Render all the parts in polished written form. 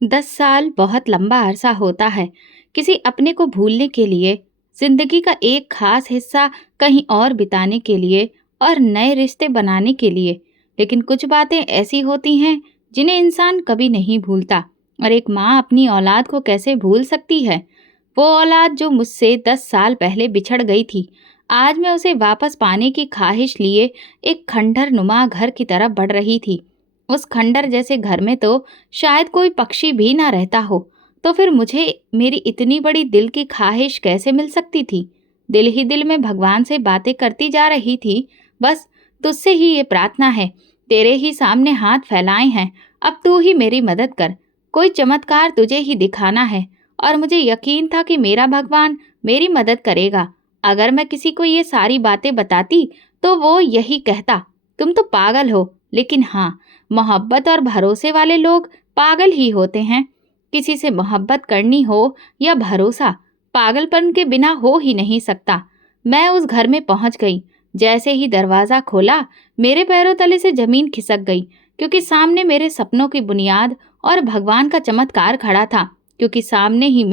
10 साल बहुत लंबा अरसा होता है किसी अपने को भूलने के लिए, जिंदगी का एक खास हिस्सा कहीं और बिताने के लिए और नए रिश्ते बनाने के लिए। लेकिन कुछ बातें ऐसी होती हैं जिन्हें इंसान कभी नहीं भूलता। और एक माँ अपनी औलाद को कैसे भूल सकती है? वो औलाद जो मुझसे 10 साल पहले बिछड़ गई थी, आज मैं उसे वापस पाने की ख्वाहिश लिए एक खंडहर नुमा घर की तरफ बढ़ रही थी। उस खंडर जैसे घर में तो शायद कोई पक्षी भी ना रहता हो, तो फिर मुझे मेरी इतनी बड़ी दिल की ख्वाहिश कैसे मिल सकती थी? दिल ही दिल में भगवान से बातें करती जा रही थी। बस तुझसे ही ये प्रार्थना है, तेरे ही सामने हाथ फैलाए हैं, अब तू ही मेरी मदद कर। कोई चमत्कार तुझे ही दिखाना है और मुझे यकीन था कि मेरा भगवान मेरी मदद करेगा। अगर मैं किसी को ये सारी बातें बताती तो वो यही कहता, तुम तो पागल हो। लेकिन हाँ, मोहब्बत और भरोसे वाले लोग पागल ही होते हैं। किसी से मोहब्बत करनी हो या भरोसा, पागलपन के बिना हो ही नहीं सकता। मैं उस घर में पहुंच गई। जैसे ही दरवाजा खोला, मेरे पैरों तले से जमीन खिसक गई, क्योंकि सामने मेरे सपनों की बुनियाद और भगवान का चमत्कार खड़ा था। क्योंकि सामने ही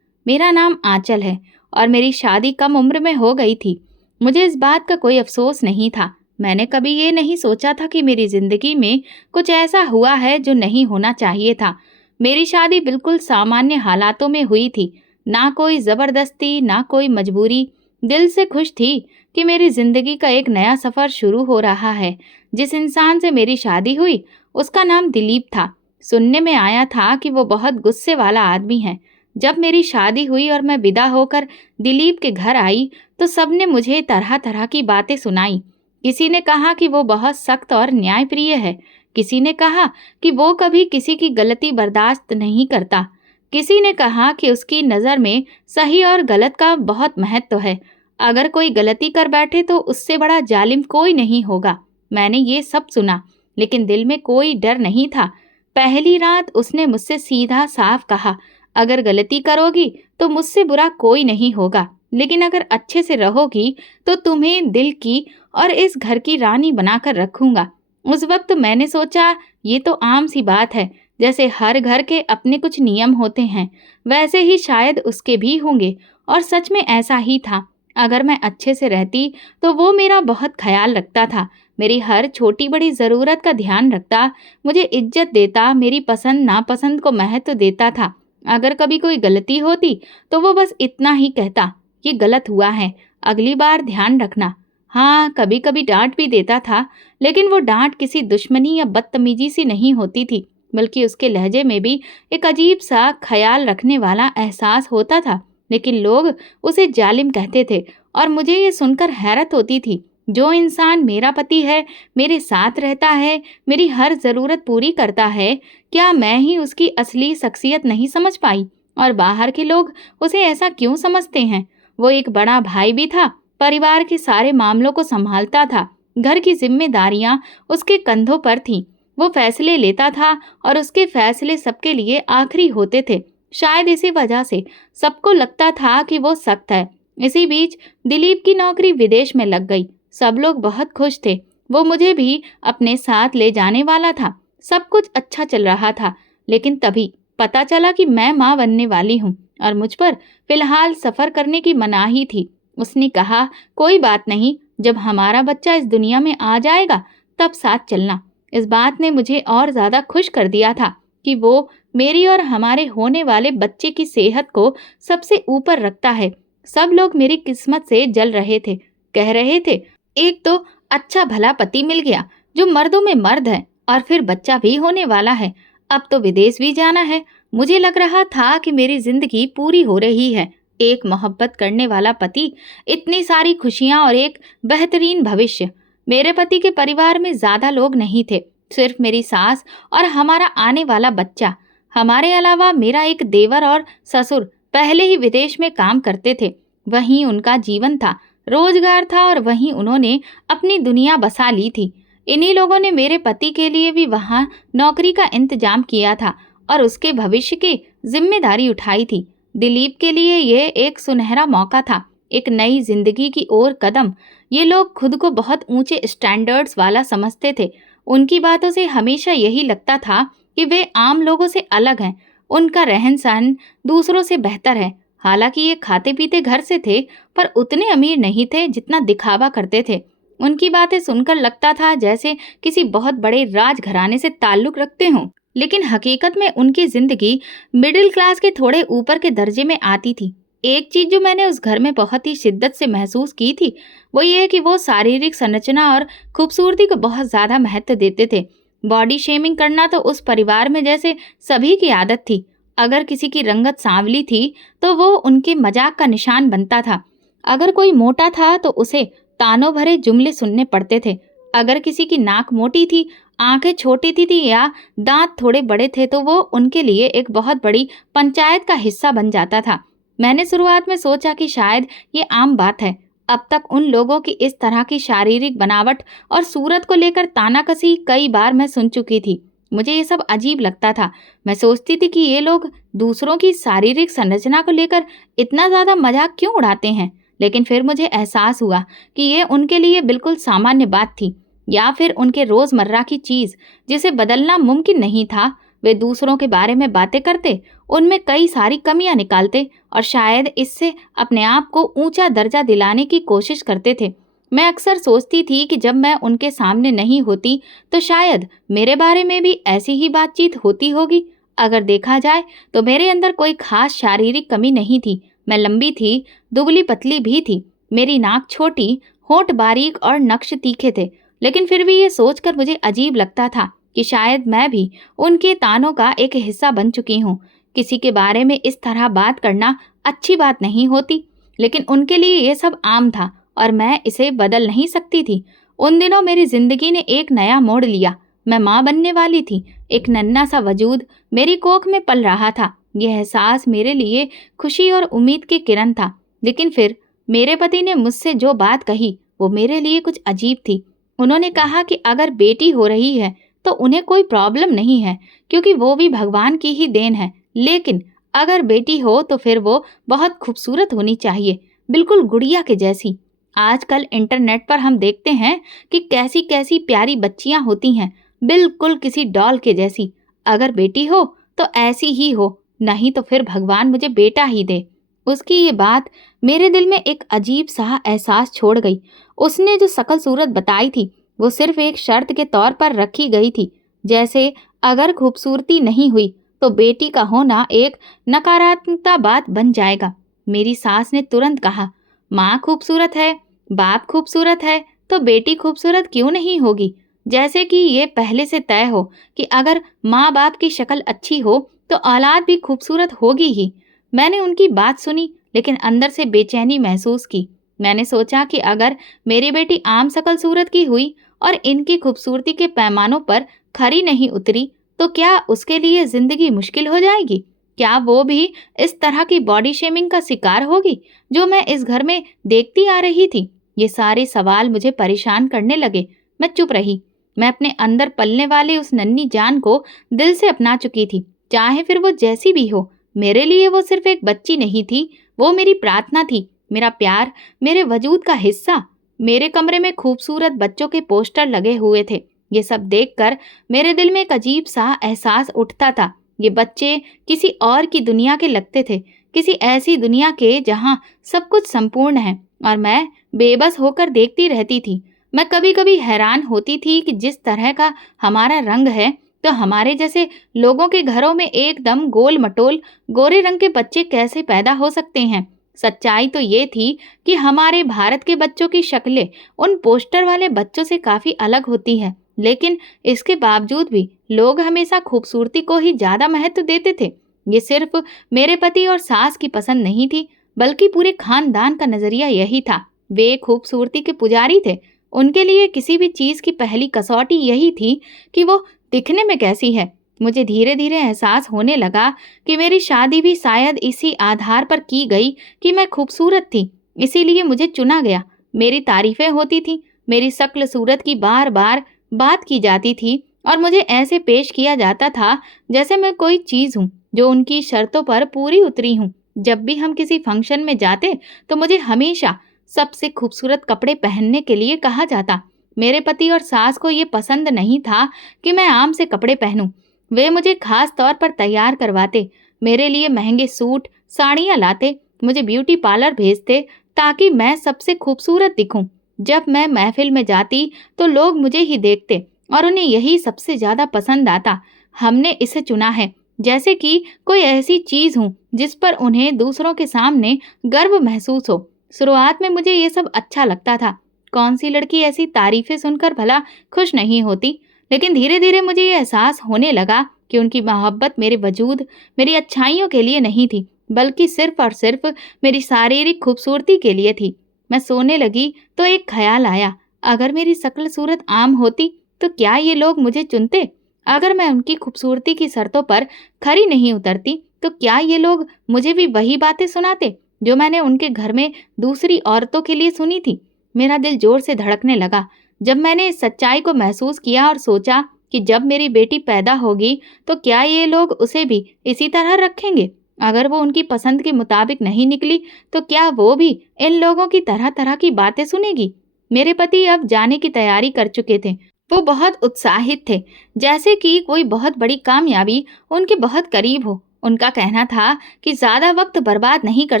मेरा नाम आंचल है और मेरी शादी कम उम्र में हो गई थी। मुझे इस बात का कोई अफसोस नहीं था। मैंने कभी ये नहीं सोचा था कि मेरी जिंदगी में कुछ ऐसा हुआ है जो नहीं होना चाहिए था। मेरी शादी बिल्कुल सामान्य हालातों में हुई थी, ना कोई जबरदस्ती, ना कोई मजबूरी। दिल से खुश थी कि मेरी जिंदगी का एक नया सफर शुरू हो रहा है। जिस इंसान से मेरी शादी हुई, उसका नाम दिलीप था। सुनने में आया था कि वो बहुत गुस्से वाला आदमी है। जब मेरी शादी हुई और मैं विदा होकर दिलीप के घर आई, तो सबने मुझे तरह तरह की बातें सुनाई। किसी ने कहा कि वो बहुत सख्त और न्यायप्रिय है। किसी ने कहा कि वो कभी किसी की गलती बर्दाश्त नहीं करता। किसी ने कहा कि उसकी नज़र में सही और गलत का बहुत महत्व है। अगर कोई गलती कर बैठे तो उससे बड़ा जालिम कोई नहीं होगा। मैंने ये सब सुना, लेकिन दिल में कोई डर नहीं था। पहली रात उसने मुझसे सीधा साफ कहा, अगर गलती करोगी तो मुझसे बुरा कोई नहीं होगा, लेकिन अगर अच्छे से रहोगी तो तुम्हें दिल की और इस घर की रानी बनाकर रखूंगा। उस वक्त मैंने सोचा, ये तो आम सी बात है। जैसे हर घर के अपने कुछ नियम होते हैं, वैसे ही शायद उसके भी होंगे। और सच में ऐसा ही था। अगर मैं अच्छे से रहती तो वो मेरा बहुत ख्याल रखता था, मेरी हर छोटी बड़ी ज़रूरत का ध्यान रखता, मुझे इज्जत देता, मेरी पसंद नापसंद को महत्व देता था। अगर कभी कोई गलती होती तो वो बस इतना ही कहता, ये गलत हुआ है, अगली बार ध्यान रखना। हाँ, कभी कभी डांट भी देता था, लेकिन वो डांट किसी दुश्मनी या बदतमीजी सी नहीं होती थी, बल्कि उसके लहजे में भी एक अजीब सा ख्याल रखने वाला एहसास होता था। लेकिन लोग उसे जालिम कहते थे और मुझे ये सुनकर हैरत होती थी। जो इंसान मेरा पति है, मेरे साथ रहता है, मेरी हर ज़रूरत पूरी करता है, क्या मैं ही उसकी असली शख्सियत नहीं समझ पाई? और बाहर के लोग उसे ऐसा क्यों समझते हैं? वो एक बड़ा भाई भी था, परिवार के सारे मामलों को संभालता था, घर की जिम्मेदारियां उसके कंधों पर थीं। वो फैसले लेता था और उसके फैसले सबके लिए आखिरी होते थे। शायद इसी वजह से सबको लगता था कि वो सख्त है। इसी बीच दिलीप की नौकरी विदेश में लग गई। सब लोग बहुत खुश थे। वो मुझे भी अपने साथ ले जाने वाला था। सब कुछ अच्छा चल रहा था, लेकिन तभी पता चला कि मैं माँ बनने वाली हूँ और मुझ पर फिलहाल सफ़र करने की मनाही थी। उसने कहा, कोई बात नहीं, जब हमारा बच्चा इस दुनिया में आ जाएगा तब साथ चलना। इस बात ने मुझे और ज़्यादा खुश कर दिया था कि वो मेरी और हमारे होने वाले बच्चे की सेहत को सबसे ऊपर रखता है। सब लोग मेरी किस्मत से जल रहे थे, कह रहे थे, एक तो अच्छा भला पति मिल गया जो मर्दों में मर्द है, और फिर बच्चा भी होने वाला है। अब तो विदेश भी जाना है। मुझे लग रहा था कि मेरी जिंदगी पूरी हो रही है। एक मोहब्बत करने वाला पति, इतनी सारी खुशियां और एक बेहतरीन भविष्य। मेरे पति के परिवार में ज्यादा लोग नहीं थे, सिर्फ मेरी सास और हमारा आने वाला बच्चा। हमारे अलावा मेरा एक देवर और ससुर पहले ही विदेश में काम करते थे। वहीं उनका जीवन था, रोजगार था, और वहीं उन्होंने अपनी दुनिया बसा ली थी। इन्हीं लोगों ने मेरे पति के लिए भी वहां नौकरी का इंतजाम किया था और उसके भविष्य की जिम्मेदारी उठाई थी। दिलीप के लिए यह एक सुनहरा मौका था, एक नई जिंदगी की ओर कदम। ये लोग खुद को बहुत ऊंचे स्टैंडर्ड्स वाला समझते थे। उनकी बातों से हमेशा यही लगता था कि वे आम लोगों से अलग हैं, उनका रहन-सहन दूसरों से बेहतर है। हालांकि ये खाते-पीते घर से थे, पर उतने अमीर नहीं थे जितना दिखावा करते थे। उनकी बातें सुनकर लगता था जैसे किसी बहुत बड़े राजघराने से ताल्लुक रखते हों। लेकिन हकीकत में उनकी जिंदगी मिडिल क्लास के थोड़े ऊपर के दर्जे में आती थी। एक चीज जो मैंने उस घर में बहुत ही शिद्दत से महसूस की थी, वो ये कि वो शारीरिक संरचना और खूबसूरती को बहुत ज्यादा महत्व देते थे। बॉडी शेमिंग करना तो उस परिवार में जैसे सभी की आदत थी। अगर किसी की रंगत सांवली थी तो वो उनके मजाक का निशान बनता था। अगर कोई मोटा था तो उसे तानों भरे जुमले सुनने पड़ते थे। अगर किसी की नाक मोटी थी, आंखें छोटी थी या दांत थोड़े बड़े थे तो वो उनके लिए एक बहुत बड़ी पंचायत का हिस्सा बन जाता था। मैंने शुरुआत में सोचा कि शायद ये आम बात है। अब तक उन लोगों की इस तरह की शारीरिक बनावट और सूरत को लेकर तानाकसी कई बार मैं सुन चुकी थी। मुझे ये सब अजीब लगता था। मैं सोचती थी कि ये लोग दूसरों की शारीरिक संरचना को लेकर इतना ज्यादा मजाक क्यों उड़ाते हैं। लेकिन फिर मुझे एहसास हुआ कि ये उनके लिए बिल्कुल सामान्य बात थी, या फिर उनके रोजमर्रा की चीज जिसे बदलना मुमकिन नहीं था। वे दूसरों के बारे में बातें करते, उनमें कई सारी कमियां निकालते और शायद इससे अपने आप को ऊंचा दर्जा दिलाने की कोशिश करते थे। मैं अक्सर सोचती थी कि जब मैं उनके सामने नहीं होती तो शायद मेरे बारे में भी ऐसी ही बातचीत होती होगी। अगर देखा जाए तो मेरे अंदर कोई खास शारीरिक कमी नहीं थी। मैं लंबी थी, दुबली पतली भी थी। मेरी नाक छोटी, होंठ बारीक और नक्श तीखे थे। लेकिन फिर भी ये सोचकर मुझे अजीब लगता था कि शायद मैं भी उनके तानों का एक हिस्सा बन चुकी हूँ। किसी के बारे में इस तरह बात करना अच्छी बात नहीं होती, लेकिन उनके लिए ये सब आम था और मैं इसे बदल नहीं सकती थी। उन दिनों मेरी जिंदगी ने एक नया मोड़ लिया। मैं माँ बनने वाली थी। एक नन्हा सा वजूद मेरी कोख में पल रहा था। यह एहसास मेरे लिए खुशी और उम्मीद की किरण था। लेकिन फिर मेरे पति ने मुझसे जो बात कही वो मेरे लिए कुछ अजीब थी। उन्होंने कहा कि अगर बेटी हो रही है तो उन्हें कोई प्रॉब्लम नहीं है, क्योंकि वो भी भगवान की ही देन है। लेकिन अगर बेटी हो तो फिर वो बहुत खूबसूरत होनी चाहिए, बिल्कुल गुड़िया के जैसी। आजकल इंटरनेट पर हम देखते हैं कि कैसी कैसी प्यारी बच्चियां होती हैं, बिल्कुल किसी डॉल के जैसी। अगर बेटी हो तो ऐसी ही हो, नहीं तो फिर भगवान मुझे बेटा ही दे। उसकी ये बात मेरे दिल में एक अजीब सा एहसास छोड़ गई। उसने जो शकल सूरत बताई थी वो सिर्फ एक शर्त के तौर पर रखी गई थी, जैसे अगर खूबसूरती नहीं हुई तो बेटी का होना एक नकारात्मकता बात बन जाएगा। मेरी सास ने तुरंत कहा, माँ खूबसूरत है, बाप खूबसूरत है, तो बेटी खूबसूरत क्यों नहीं होगी। जैसे कि ये पहले से तय हो कि अगर माँ बाप की शक्ल अच्छी हो तो औलाद भी खूबसूरत होगी ही। मैंने उनकी बात सुनी, लेकिन अंदर से बेचैनी महसूस की। मैंने सोचा कि अगर मेरी बेटी आम शकल सूरत की हुई और इनकी खूबसूरती के पैमानों पर खरी नहीं उतरी तो क्या उसके लिए जिंदगी मुश्किल हो जाएगी। क्या वो भी इस तरह की बॉडी शेमिंग का शिकार होगी जो मैं इस घर में देखती आ रही थी। ये सारे सवाल मुझे परेशान करने लगे। मैं चुप रही। मैं अपने अंदर पलने वाले उस नन्ही जान को दिल से अपना चुकी थी, चाहे फिर वो जैसी भी हो। मेरे लिए वो सिर्फ एक बच्ची नहीं थी, वो मेरी प्रार्थना थी, मेरा प्यार, मेरे वजूद का हिस्सा। मेरे कमरे में खूबसूरत बच्चों के पोस्टर लगे हुए थे। ये सब देखकर मेरे दिल में एक अजीब सा एहसास उठता था। ये बच्चे किसी और की दुनिया के लगते थे, किसी ऐसी दुनिया के जहाँ सब कुछ संपूर्ण है, और मैं बेबस होकर देखती रहती थी। मैं कभी कभी हैरान होती थी कि जिस तरह का हमारा रंग है, तो हमारे जैसे लोगों के घरों में एकदम गोल मटोल गोरे रंग के बच्चे कैसे पैदा हो सकते हैं। सच्चाई तो ये थी कि हमारे भारत के बच्चों की शक्लें उन पोस्टर वाले बच्चों से काफी अलग होती है, लेकिन इसके बावजूद भी लोग हमेशा खूबसूरती को ही ज्यादा महत्व देते थे। ये सिर्फ मेरे पति और सास की पसंद नहीं थी, बल्कि पूरे खानदान का नजरिया यही था। वे खूबसूरती के पुजारी थे। उनके लिए किसी भी चीज की पहली कसौटी यही थी कि वो दिखने में कैसी है। मुझे धीरे धीरे एहसास होने लगा कि मेरी शादी भी शायद इसी आधार पर की गई कि मैं खूबसूरत थी, इसीलिए मुझे चुना गया। मेरी तारीफें होती थी, मेरी शक्ल सूरत की बार बार बात की जाती थी और मुझे ऐसे पेश किया जाता था जैसे मैं कोई चीज हूँ जो उनकी शर्तों पर पूरी उतरी हूँ। जब भी हम किसी फंक्शन में जाते तो मुझे हमेशा सबसे खूबसूरत कपड़े पहनने के लिए कहा जाता। मेरे पति और सास को ये पसंद नहीं था कि मैं आम से कपड़े पहनूं। वे मुझे खास तौर पर तैयार करवाते, मेरे लिए महंगे सूट, साड़ियाँ लाते, मुझे ब्यूटी पार्लर भेजते ताकि मैं सबसे खूबसूरत दिखूं। जब मैं महफिल में जाती तो लोग मुझे ही देखते और उन्हें यही सबसे ज्यादा पसंद आता। हमने इसे चुना है, जैसे कि कोई ऐसी चीज हूँ जिस पर उन्हें दूसरों के सामने गर्व महसूस हो। शुरुआत में मुझे ये सब अच्छा लगता था। कौन सी लड़की ऐसी तारीफें सुनकर भला खुश नहीं होती? लेकिन धीरे धीरे मुझे ये एहसास होने लगा कि उनकी मोहब्बत मेरे वजूद, मेरी अच्छाइयों के लिए नहीं थी, बल्कि सिर्फ और सिर्फ मेरी शारीरिक खूबसूरती के लिए थी। मैं सोने लगी तो एक ख्याल आया, अगर मेरी शक्ल सूरत आम होती तो क्या ये लोग मुझे चुनते? अगर मैं उनकी खूबसूरती की शर्तों पर खरी नहीं उतरती तो क्या ये लोग मुझे भी वही बातें सुनाते जो मैंने उनके घर में दूसरी औरतों के लिए सुनी थी? मेरा दिल जोर से धड़कने लगा जब मैंने इस सच्चाई को महसूस किया और सोचा कि जब मेरी बेटी पैदा होगी तो क्या ये लोग उसे भी इसी तरह रखेंगे? अगर वो उनकी पसंद के मुताबिक नहीं निकली तो क्या वो भी इन लोगों की तरह तरह की बातें सुनेगी? मेरे पति अब जाने की तैयारी कर चुके थे। वो बहुत उत्साहित थे, जैसे कि कोई बहुत बड़ी कामयाबी उनके बहुत करीब हो। उनका कहना था कि ज्यादा वक्त बर्बाद नहीं कर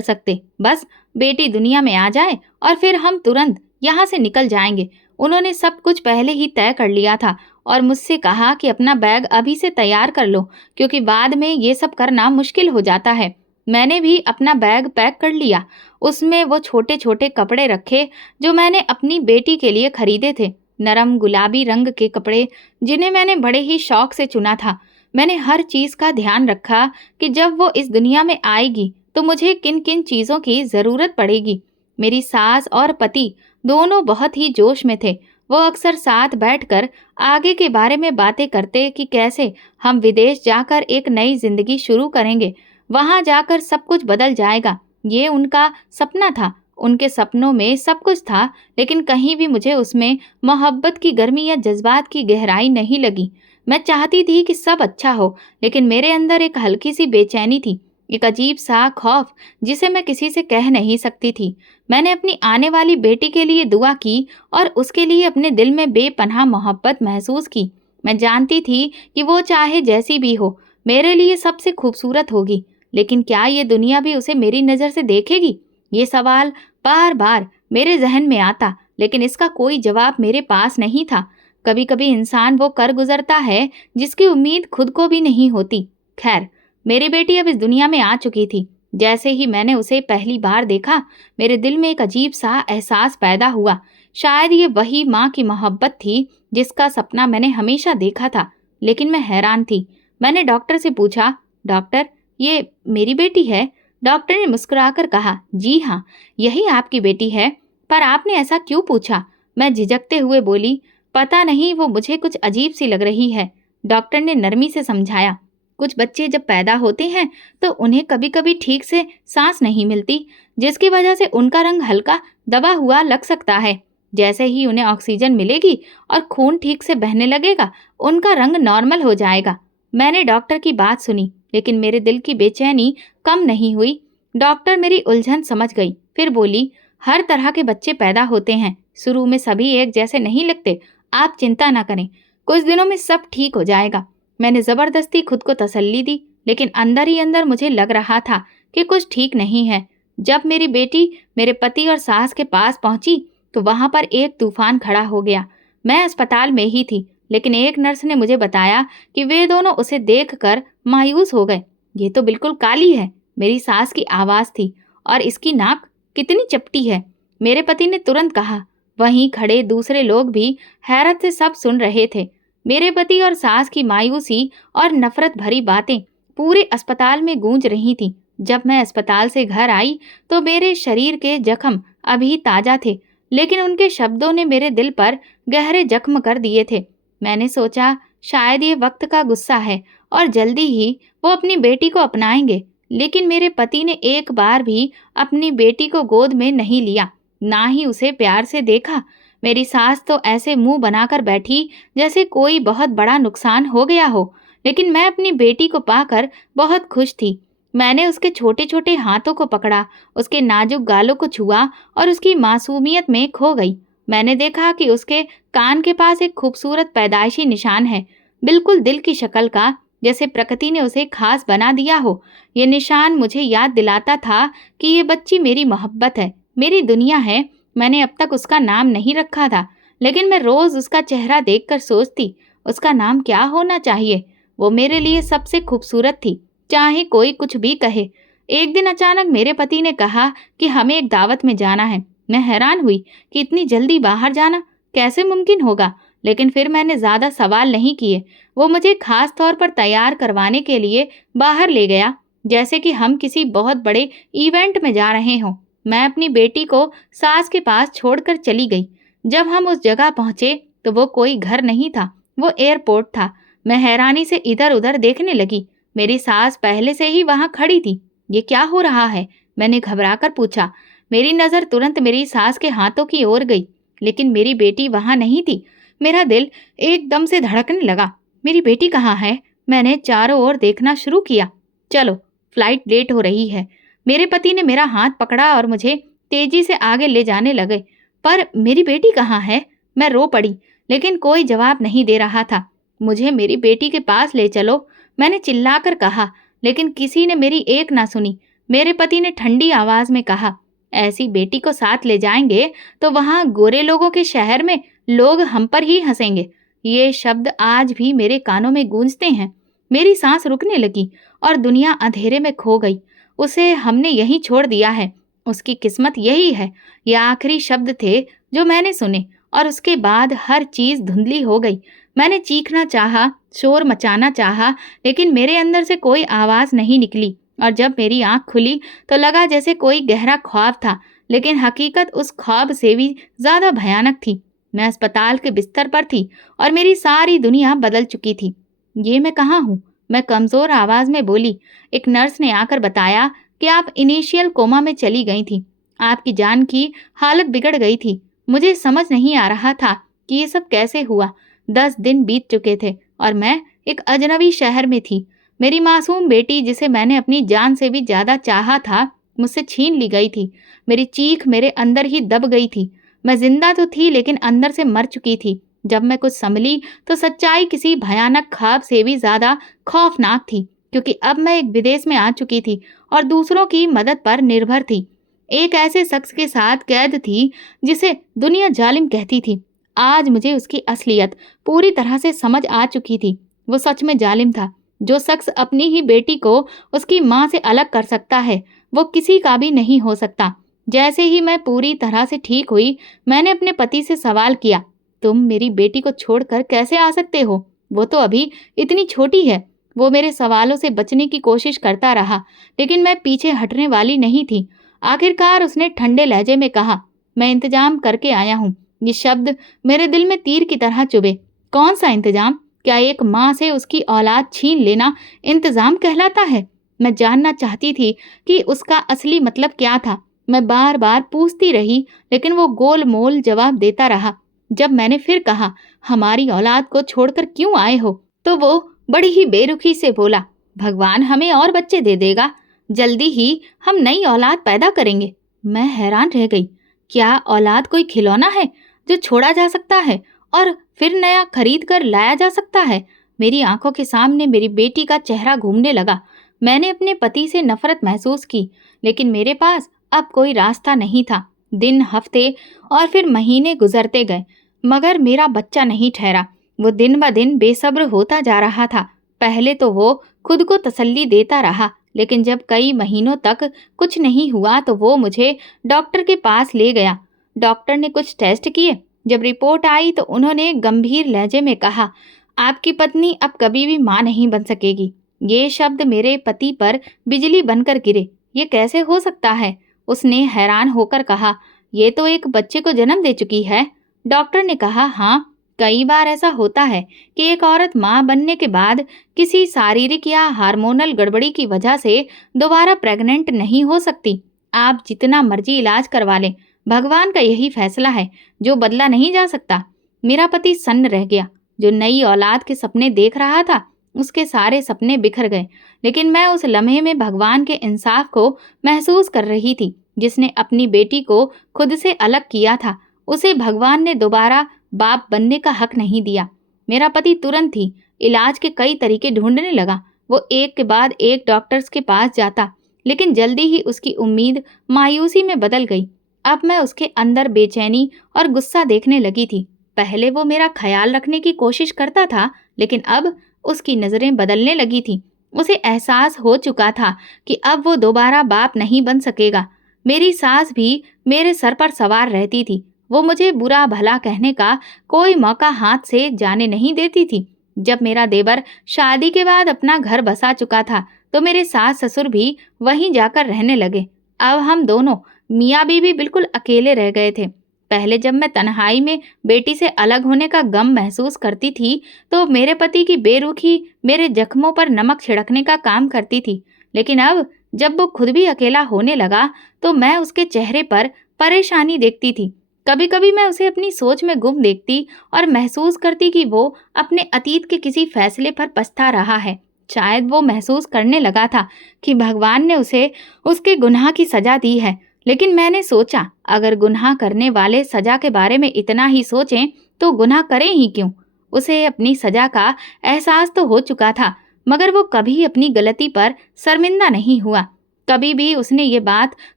सकते, बस बेटी दुनिया में आ जाए और फिर हम तुरंत यहाँ से निकल जाएंगे। उन्होंने सब कुछ पहले ही तय कर लिया था और मुझसे कहा कि अपना बैग अभी से तैयार कर लो, क्योंकि बाद में ये सब करना मुश्किल हो जाता है। मैंने भी अपना बैग पैक कर लिया। उसमें वो छोटे छोटे कपड़े रखे जो मैंने अपनी बेटी के लिए खरीदे थे, नरम गुलाबी रंग के कपड़े जिन्हें मैंने बड़े ही शौक से चुना था। मैंने हर चीज का ध्यान रखा कि जब वो इस दुनिया में आएगी तो मुझे किन किन चीजों की जरूरत पड़ेगी। मेरी सास और पति दोनों बहुत ही जोश में थे। वो अक्सर साथ बैठकर आगे के बारे में बातें करते कि कैसे हम विदेश जाकर एक नई जिंदगी शुरू करेंगे, वहां जाकर सब कुछ बदल जाएगा। ये उनका सपना था। उनके सपनों में सब कुछ था, लेकिन कहीं भी मुझे उसमें मोहब्बत की गर्मी या जज्बात की गहराई नहीं लगी। मैं चाहती थी कि सब अच्छा हो, लेकिन मेरे अंदर एक हल्की सी बेचैनी थी, एक अजीब सा खौफ जिसे मैं किसी से कह नहीं सकती थी। मैंने अपनी आने वाली बेटी के लिए दुआ की और उसके लिए अपने दिल में बेपनाह मोहब्बत महसूस की। मैं जानती थी कि वो चाहे जैसी भी हो, मेरे लिए सबसे खूबसूरत होगी। लेकिन क्या ये दुनिया भी उसे मेरी नज़र से देखेगी? ये सवाल बार बार मेरे जहन में आता, लेकिन इसका कोई जवाब मेरे पास नहीं था। कभी कभी इंसान वो कर गुजरता है जिसकी उम्मीद खुद को भी नहीं होती। खैर, मेरी बेटी अब इस दुनिया में आ चुकी थी। जैसे ही मैंने उसे पहली बार देखा, मेरे दिल में एक अजीब सा एहसास पैदा हुआ। शायद ये वही माँ की मोहब्बत थी जिसका सपना मैंने हमेशा देखा था। लेकिन मैं हैरान थी। मैंने डॉक्टर से पूछा, डॉक्टर, ये मेरी बेटी है? डॉक्टर ने मुस्कुराकर कहा, जी हाँ, यही आपकी बेटी है। पर आपने ऐसा क्यों पूछा? मैं झिझकते हुए बोली, पता नहीं, वो मुझे कुछ अजीब सी लग रही है। डॉक्टर ने नरमी से समझाया, कुछ बच्चे जब पैदा होते हैं तो उन्हें कभी कभी ठीक से सांस नहीं मिलती, जिसकी वजह से उनका रंग हल्का दबा हुआ लग सकता है। जैसे ही उन्हें ऑक्सीजन मिलेगी और खून ठीक से बहने लगेगा, उनका रंग नॉर्मल हो जाएगा। मैंने डॉक्टर की बात सुनी, लेकिन मेरे दिल की बेचैनी कम नहीं हुई। डॉक्टर मेरी उलझन समझ गई, फिर बोली, हर तरह के बच्चे पैदा होते हैं, शुरू में सभी एक जैसे नहीं लगते। आप चिंता ना करें, कुछ दिनों में सब ठीक हो जाएगा। मैंने जबरदस्ती खुद को तसल्ली दी, लेकिन अंदर ही अंदर मुझे लग रहा था कि कुछ ठीक नहीं है। जब मेरी बेटी मेरे पति और सास के पास पहुंची तो वहां पर एक तूफान खड़ा हो गया। मैं अस्पताल में ही थी, लेकिन एक नर्स ने मुझे बताया कि वे दोनों उसे देखकर मायूस हो गए। ये तो बिल्कुल काली है, मेरी सास की आवाज थी, और इसकी नाक कितनी चपटी है, मेरे पति ने तुरंत कहा। वहीं खड़े दूसरे लोग भी हैरत से सब सुन रहे थे। मेरे पति और सास की मायूसी और नफरत भरी बातें पूरे अस्पताल में गूंज रही थीं। जब मैं अस्पताल से घर आई तो मेरे शरीर के जख्म अभी ताजा थे, लेकिन उनके शब्दों ने मेरे दिल पर गहरे जख्म कर दिए थे। मैंने सोचा, शायद ये वक्त का गुस्सा है और जल्दी ही वो अपनी बेटी को अपनाएंगे। लेकिन मेरे पति ने एक बार भी अपनी बेटी को गोद में नहीं लिया, ना ही उसे प्यार से देखा। मेरी सास तो ऐसे मुंह बनाकर बैठी जैसे कोई बहुत बड़ा नुकसान हो गया हो। लेकिन मैं अपनी बेटी को पाकर बहुत खुश थी। मैंने उसके छोटे छोटे हाथों को पकड़ा, उसके नाजुक गालों को छुआ और उसकी मासूमियत में खो गई। मैंने देखा कि उसके कान के पास एक खूबसूरत पैदाइशी निशान है, बिल्कुल दिल की शक्ल का, जैसे प्रकृति ने उसे खास बना दिया हो। ये निशान मुझे याद दिलाता था कि ये बच्ची मेरी मोहब्बत है, मेरी दुनिया है। मैंने अब तक उसका नाम नहीं रखा था, लेकिन मैं रोज उसका चेहरा देखकर सोचती, उसका नाम क्या होना चाहिए। वो मेरे लिए सबसे खूबसूरत थी, चाहे कोई कुछ भी कहे। एक दिन अचानक मेरे पति ने कहा कि हमें एक दावत में जाना है। मैं हैरान हुई कि इतनी जल्दी बाहर जाना कैसे मुमकिन होगा, लेकिन फिर मैंने ज्यादा सवाल नहीं किए। वो मुझे खास तौर पर तैयार करवाने के लिए बाहर ले गया, जैसे कि हम किसी बहुत बड़े इवेंट में जा रहे हों। मैं अपनी बेटी को सास के पास छोड़कर चली गई। जब हम उस जगह पहुंचे तो वो कोई घर नहीं था, वो एयरपोर्ट था। मैं हैरानी से इधर उधर देखने लगी। मेरी सास पहले से ही वहां खड़ी थी। ये क्या हो रहा है? मैंने घबराकर पूछा। मेरी नजर तुरंत मेरी सास के हाथों की ओर गई, लेकिन मेरी बेटी वहां नहीं थी। मेरा दिल एकदम से धड़कने लगा। मेरी बेटी कहाँ है? मैंने चारों ओर देखना शुरू किया। चलो, फ्लाइट लेट हो रही है। मेरे पति ने मेरा हाथ पकड़ा और मुझे तेजी से आगे ले जाने लगे। पर मेरी बेटी कहाँ है? मैं रो पड़ी, लेकिन कोई जवाब नहीं दे रहा था। मुझे मेरी बेटी के पास ले चलो, मैंने चिल्लाकर कहा, लेकिन किसी ने मेरी एक ना सुनी। मेरे पति ने ठंडी आवाज में कहा, ऐसी बेटी को साथ ले जाएंगे तो वहां गोरे लोगों के शहर में लोग हम पर ही हंसेंगे। ये शब्द आज भी मेरे कानों में गूंजते हैं। मेरी सांस रुकने लगी और दुनिया अंधेरे में खो गई। उसे हमने यहीं छोड़ दिया है, उसकी किस्मत यही है। ये आखिरी शब्द थे जो मैंने सुने, और उसके बाद हर चीज धुंधली हो गई। मैंने चीखना चाहा, शोर मचाना चाहा, लेकिन मेरे अंदर से कोई आवाज नहीं निकली। और जब मेरी आंख खुली तो लगा जैसे कोई गहरा ख्वाब था, लेकिन हकीकत उस ख्वाब से भी ज्यादा भयानक थी। मैं अस्पताल के बिस्तर पर थी और मेरी सारी दुनिया बदल चुकी थी। ये मैं कहाँ हूँ? मैं कमजोर आवाज में बोली। एक नर्स ने आकर बताया कि आप इनिशियल कोमा में चली गई थी। आपकी जान की हालत बिगड़ गई थी। मुझे समझ नहीं आ रहा था कि ये सब कैसे हुआ। 10 दिन बीत चुके थे और मैं एक अजनबी शहर में थी। मेरी मासूम बेटी, जिसे मैंने अपनी जान से भी ज्यादा चाहा था, मुझसे छीन ली गई थी। मेरी चीख मेरे अंदर ही दब गई थी। मैं जिंदा तो थी, लेकिन अंदर से मर चुकी थी। जब मैं कुछ संभली तो सच्चाई किसी भयानक ख्वाब से भी ज्यादा खौफनाक थी, क्योंकि अब मैं एक विदेश में आ चुकी थी और दूसरों की मदद पर निर्भर थी। एक ऐसे शख्स के साथ कैद थी जिसे दुनिया जालिम कहती थी। आज मुझे उसकी असलियत पूरी तरह से समझ आ चुकी थी। वो सच में जालिम था। जो शख्स अपनी ही बेटी को उसकी माँ से अलग कर सकता है, वो किसी का भी नहीं हो सकता। जैसे ही मैं पूरी तरह से ठीक हुई, मैंने अपने पति से सवाल किया, तुम मेरी बेटी को छोड़कर कैसे आ सकते हो? वो तो अभी इतनी छोटी है। वो मेरे सवालों से बचने की कोशिश करता रहा, लेकिन मैं पीछे हटने वाली नहीं थी। आखिरकार उसने ठंडे लहजे में कहा, मैं इंतजाम करके आया हूँ। ये शब्द मेरे दिल में तीर की तरह चुभे। कौन सा इंतजाम? क्या एक माँ से उसकी औलाद छीन लेना इंतजाम कहलाता है? मैं जानना चाहती थी कि उसका असली मतलब क्या था। मैं बार बार पूछती रही, लेकिन वो गोल मोल जवाब देता रहा। जब मैंने फिर कहा, हमारी औलाद को छोड़कर क्यों आए हो, तो वो बड़ी ही बेरुखी से बोला, भगवान हमें और बच्चे दे देगा। जल्दी ही हम नई औलाद पैदा करेंगे। मैं हैरान रह गई। क्या औलाद कोई खिलौना है जो छोड़ा जा सकता है और फिर नया खरीद कर लाया जा सकता है? मेरी आंखों के सामने मेरी बेटी का चेहरा घूमने लगा। मैंने अपने पति से नफरत महसूस की, लेकिन मेरे पास अब कोई रास्ता नहीं था। दिन, हफ्ते और फिर महीने गुजरते गए, मगर मेरा बच्चा नहीं ठहरा। वो दिन ब दिन बेसब्र होता जा रहा था। पहले तो वो खुद को तसल्ली देता रहा, लेकिन जब कई महीनों तक कुछ नहीं हुआ तो वो मुझे डॉक्टर के पास ले गया। डॉक्टर ने कुछ टेस्ट किए। जब रिपोर्ट आई तो उन्होंने गंभीर लहजे में कहा, आपकी पत्नी अब कभी भी मां नहीं बन सकेगी। ये शब्द मेरे पति पर बिजली बनकर गिरे। ये कैसे हो सकता है? उसने हैरान होकर कहा, ये तो एक बच्चे को जन्म दे चुकी है। डॉक्टर ने कहा, हाँ, कई बार ऐसा होता है कि एक औरत मां बनने के बाद किसी शारीरिक या हार्मोनल गड़बड़ी की वजह से दोबारा प्रेग्नेंट नहीं हो सकती। आप जितना मर्जी इलाज करवा लें, भगवान का यही फैसला है जो बदला नहीं जा सकता। मेरा पति सन्न रह गया। जो नई औलाद के सपने देख रहा था, उसके सारे सपने बिखर गए। लेकिन मैं उस लम्हे में भगवान के इंसाफ को महसूस कर रही थी। जिसने अपनी बेटी को खुद से अलग किया था, उसे भगवान ने दोबारा बाप बनने का हक नहीं दिया। मेरा पति तुरंत ही इलाज के कई तरीके ढूंढने लगा। वो एक के बाद एक डॉक्टर्स के पास जाता, लेकिन जल्दी ही उसकी उम्मीद मायूसी में बदल गई। अब मैं उसके अंदर बेचैनी और गुस्सा देखने लगी थी। पहले वो मेरा ख्याल रखने की कोशिश करता था, लेकिन अब उसकी नजरें बदलने लगी थी। उसे एहसास हो चुका था कि अब वो दोबारा बाप नहीं बन सकेगा। मेरी सास भी मेरे सर पर सवार रहती थी। वो मुझे बुरा भला कहने का कोई मौका हाथ से जाने नहीं देती थी। जब मेरा देवर शादी के बाद अपना घर बसा चुका था, तो मेरे सास ससुर भी वहीं जाकर रहने लगे। अब हम दोनों मियाँ बीवी बिल्कुल अकेले रह गए थे। पहले जब मैं तन्हाई में बेटी से अलग होने का गम महसूस करती थी, तो मेरे पति की बेरुखी मेरे जख्मों पर नमक छिड़कने का काम करती थी। लेकिन अब जब वो खुद भी अकेला होने लगा, तो मैं उसके चेहरे पर परेशानी देखती थी। कभी कभी मैं उसे अपनी सोच में गुम देखती और महसूस करती कि वो अपने अतीत के किसी फैसले पर पछता रहा है। शायद वो महसूस करने लगा था कि भगवान ने उसे उसके गुनाह की सजा दी है। लेकिन मैंने सोचा, अगर गुनाह करने वाले सजा के बारे में इतना ही सोचें, तो गुनाह करें ही क्यों। उसे अपनी सजा का एहसास तो हो चुका था, मगर वो कभी अपनी गलती पर शर्मिंदा नहीं हुआ। कभी भी उसने ये बात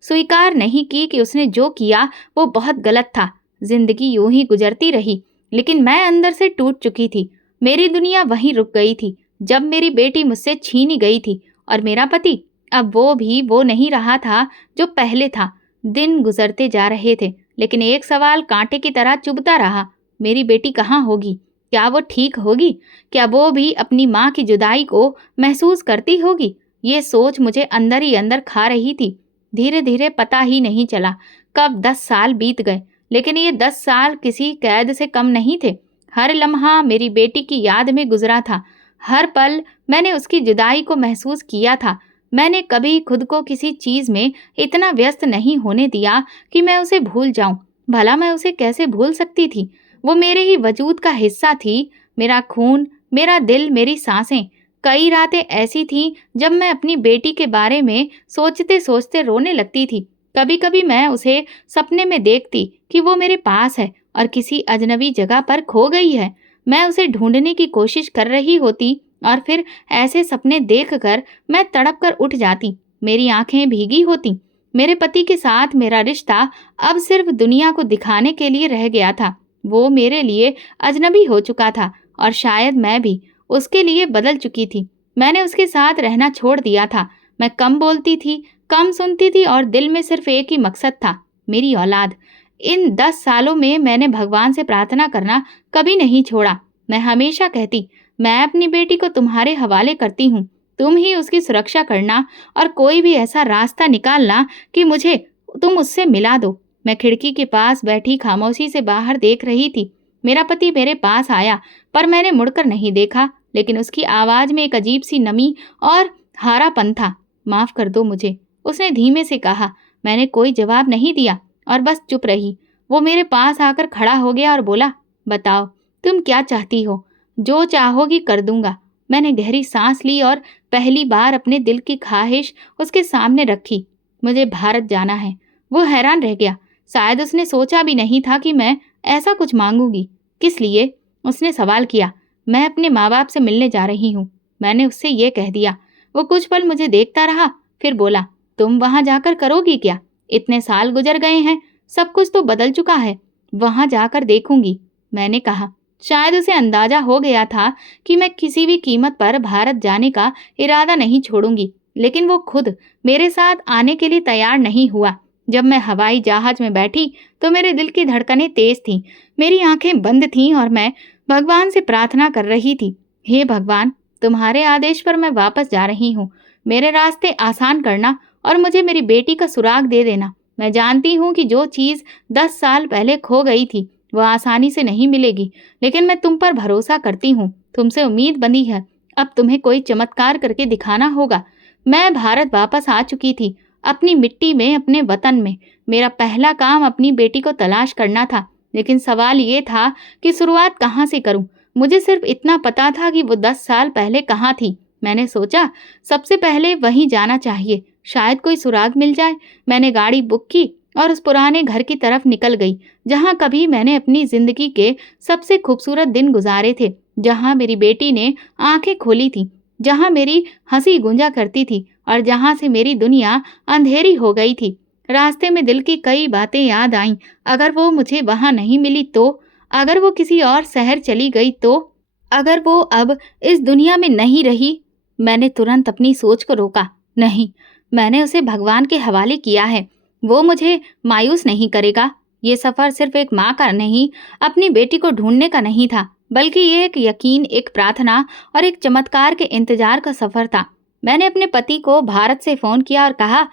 स्वीकार नहीं की कि उसने जो किया वो बहुत गलत था। जिंदगी यूं ही गुजरती रही, लेकिन मैं अंदर से टूट चुकी थी। मेरी दुनिया वहीं रुक गई थी जब मेरी बेटी मुझसे छीनी गई थी, और मेरा पति अब वो भी वो नहीं रहा था जो पहले था। दिन गुजरते जा रहे थे, लेकिन एक सवाल कांटे की तरह चुभता रहा। मेरी बेटी कहाँ होगी? क्या वो ठीक होगी? क्या वो भी अपनी माँ की जुदाई को महसूस करती होगी? ये सोच मुझे अंदर ही अंदर खा रही थी। धीरे धीरे पता ही नहीं चला कब 10 साल बीत गए, लेकिन ये 10 साल किसी कैद से कम नहीं थे। हर लम्हा मेरी बेटी की याद में गुजरा था। हर पल मैंने उसकी जुदाई को महसूस किया था। मैंने कभी खुद को किसी चीज में इतना व्यस्त नहीं होने दिया कि मैं उसे भूल जाऊं। भला मैं उसे कैसे भूल सकती थी? वो मेरे ही वजूद का हिस्सा थी, मेरा खून, मेरा दिल, मेरी सांसें। कई रातें ऐसी थीं जब मैं अपनी बेटी के बारे में सोचते सोचते रोने लगती थी। कभी कभी मैं उसे सपने में देखती कि वो मेरे पास है और किसी अजनबी जगह पर खो गई है। मैं उसे ढूंढने की कोशिश कर रही होती, और फिर ऐसे सपने देखकर मैं तड़प कर उठ जाती। मेरी आंखें भीगी होती। मेरे पति के साथ मेरा रिश्ता अब सिर्फ दुनिया को दिखाने के लिए रह गया था। वो मेरे लिए अजनबी हो चुका था, और शायद मैं भी उसके लिए बदल चुकी थी। मैंने उसके साथ रहना छोड़ दिया था। मैं कम बोलती थी, कम सुनती थी, और दिल में सिर्फ एक ही मकसद था, मेरी औलाद। इन 10 सालों में मैंने भगवान से प्रार्थना करना कभी नहीं छोड़ा। मैं हमेशा कहती, मैं अपनी बेटी को तुम्हारे हवाले करती हूँ। तुम ही उसकी सुरक्षा करना, और कोई भी ऐसा रास्ता निकालना कि मुझे तुम उससे मिला दो। मैं खिड़की के पास बैठी खामोशी से बाहर देख रही थी। मेरा पति मेरे पास आया, पर मैंने मुड़कर नहीं देखा, लेकिन उसकी आवाज में एक अजीब सी नमी और हारापन था। माफ कर दो मुझे, उसने धीमे से कहा। मैंने कोई जवाब नहीं दिया और बस चुप रही। वो मेरे पास आकर खड़ा हो गया और बोला, बताओ तुम क्या चाहती हो? जो चाहोगी कर दूंगा। मैंने गहरी सांस ली और पहली बार अपने दिल की ख्वाहिश उसके सामने रखी। मुझे भारत जाना है। वो हैरान रह गया। शायद उसने सोचा भी नहीं था कि मैं ऐसा कुछ मांगूंगी। किस लिए? उसने सवाल किया। मैं अपने माँ बाप से मिलने जा रही हूँ। मैंने उससे ये कह दिया। वो कुछ पल मुझे देखता रहा, फिर बोला, तुम वहां जाकर करोगी क्या? इतने साल गुजर गए हैं, सब कुछ तो बदल चुका है। वहां जाकर देखूंगी, मैंने कहा। शायद उसे अंदाजा हो गया था कि मैं किसी भी कीमत पर भारत जाने का इरादा नहीं छोड़ूंगी, लेकिन वो खुद मेरे साथ आने के लिए तैयार नहीं हुआ। जब मैं हवाई जहाज में बैठी तो मेरे दिल की धड़कनें तेज थीं, मेरी आंखें बंद थीं, और मैं भगवान से प्रार्थना कर रही थी, हे भगवान, तुम्हारे आदेश पर मैं वापस जा रही हूँ। मेरे रास्ते आसान करना और मुझे मेरी बेटी का सुराग दे देना। मैं जानती हूँ कि जो चीज़ 10 साल पहले खो गई थी वह आसानी से नहीं मिलेगी, लेकिन मैं तुम पर भरोसा करती हूँ। तुमसे उम्मीद बंधी है। अब तुम्हें कोई चमत्कार करके दिखाना होगा। मैं भारत वापस आ चुकी थी, अपनी मिट्टी में, अपने वतन में। मेरा पहला काम अपनी बेटी को तलाश करना था, लेकिन सवाल ये था कि शुरुआत कहाँ से करूँ। मुझे सिर्फ इतना पता था कि वो 10 साल पहले कहाँ थी। मैंने सोचा सबसे पहले वहीं जाना चाहिए, शायद कोई सुराग मिल जाए। मैंने गाड़ी बुक की और उस पुराने घर की तरफ निकल गई, जहाँ कभी मैंने अपनी जिंदगी के सबसे खूबसूरत दिन गुजारे थे। जहाँ मेरी बेटी ने आंखें खोली थी, जहाँ मेरी हंसी गूंजा करती थी और जहाँ से मेरी दुनिया अंधेरी हो गई थी। रास्ते में दिल की कई बातें याद आईं। अगर वो मुझे वहां नहीं मिली तो, अगर वो किसी और शहर चली गई तो, अगर वो अब इस दुनिया में नहीं रही। मैंने तुरंत अपनी सोच को रोका। नहीं, मैंने उसे भगवान के हवाले किया है। वो मुझे मायूस नहीं करेगा। ये सफर सिर्फ एक माँ का नहीं, अपनी बेटी को ढूंढने का नहीं था, बल्कि ये एक यकीन, एक प्रार्थना और एक चमत्कार के इंतजार का सफर था। मैंने अपने पति को भारत से फोन किया और कहा,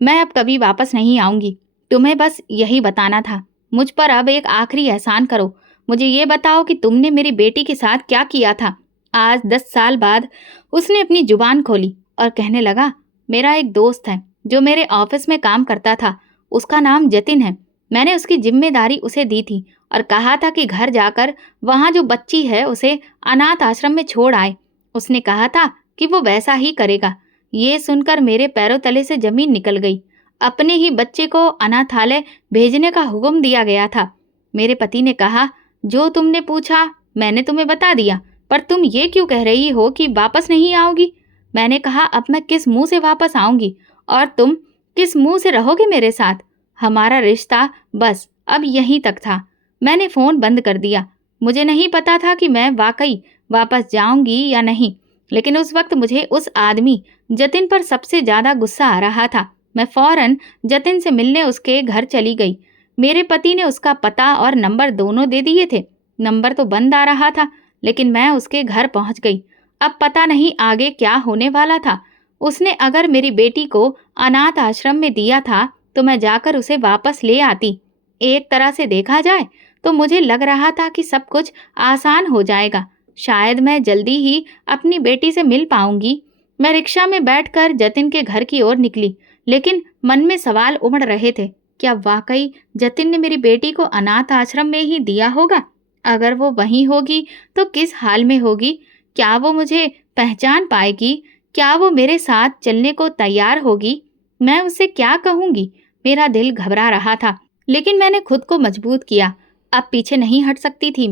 मैं अब कभी वापस नहीं आऊंगी। तुम्हें बस यही बताना था। मुझ पर अब एक आखिरी एहसान करो। मुझे ये बताओ कि तुमने मेरी बेटी के साथ क्या किया था। आज 10 साल बाद उसने अपनी जुबान खोली और कहने लगा, मेरा एक दोस्त है जो मेरे ऑफिस में काम करता था। उसका नाम जतिन है। मैंने उसकी जिम्मेदारी उसे दी थी और कहा था कि घर जाकर वहाँ जो बच्ची है उसे अनाथ आश्रम में छोड़ आए। उसने कहा था कि वो वैसा ही करेगा। ये सुनकर मेरे पैरों तले से जमीन निकल गई। अपने ही बच्चे को अनाथालय भेजने का हुक्म दिया गया था। मेरे पति ने कहा, जो तुमने पूछा मैंने तुम्हें बता दिया, पर तुम ये क्यों कह रही हो कि वापस नहीं आओगी। मैंने कहा, अब मैं किस मुंह से वापस आऊंगी और तुम किस मुंह से रहोगे मेरे साथ। हमारा रिश्ता बस अब यहीं तक था। मैंने फोन बंद कर दिया। मुझे नहीं पता था कि मैं वाकई वापस जाऊंगी या नहीं, लेकिन उस वक्त मुझे उस आदमी जतिन पर सबसे ज्यादा गुस्सा आ रहा था। मैं फौरन जतिन से मिलने उसके घर चली गई। मेरे पति ने उसका पता और नंबर दोनों दे दिए थे। नंबर तो बंद आ रहा था, लेकिन मैं उसके घर पहुंच गई। अब पता नहीं आगे क्या होने वाला था। उसने अगर मेरी बेटी को अनाथ आश्रम में दिया था तो मैं जाकर उसे वापस ले आती। एक तरह से देखा जाए तो मुझे लग रहा था कि सब कुछ आसान हो जाएगा। शायद मैं जल्दी ही अपनी बेटी से मिल पाऊंगी। मैं रिक्शा में बैठकर जतिन के घर की ओर निकली, लेकिन मन में सवाल उमड़ रहे थे। क्या वाकई जतिन ने मेरी बेटी को अनाथ आश्रम में ही दिया होगा? अगर वो वहीं होगी तो किस हाल में होगी? क्या वो मुझे पहचान पाएगी? क्या वो मेरे साथ चलने को तैयार होगी? मैं उससे क्या कहूंगी? मेरा दिल घबरा रहा था, लेकिन मैंने खुद को मजबूत किया। अब पीछे नहीं हट सकती थी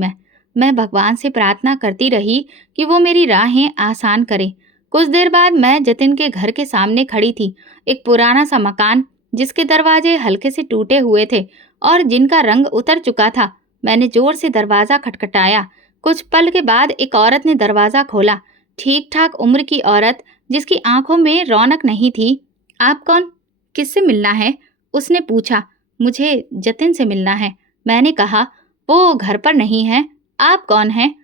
मैं भगवान से प्रार्थना करती रही कि वो मेरी राहें आसान करे। कुछ देर बाद मैं जतिन के घर के सामने खड़ी थी। एक पुराना सा मकान जिसके दरवाजे हल्के से टूटे हुए थे और जिनका रंग उतर चुका था। मैंने जोर से दरवाजा खटखटाया। कुछ पल के बाद एक औरत ने दरवाजा खोला। ठीक ठाक उम्र की औरत जिसकी आंखों में रौनक नहीं थी। आप कौन? किससे मिलना है? उसने पूछा। मुझे जतिन से मिलना है, मैंने कहा। वो घर पर नहीं है। आप कौन हैं?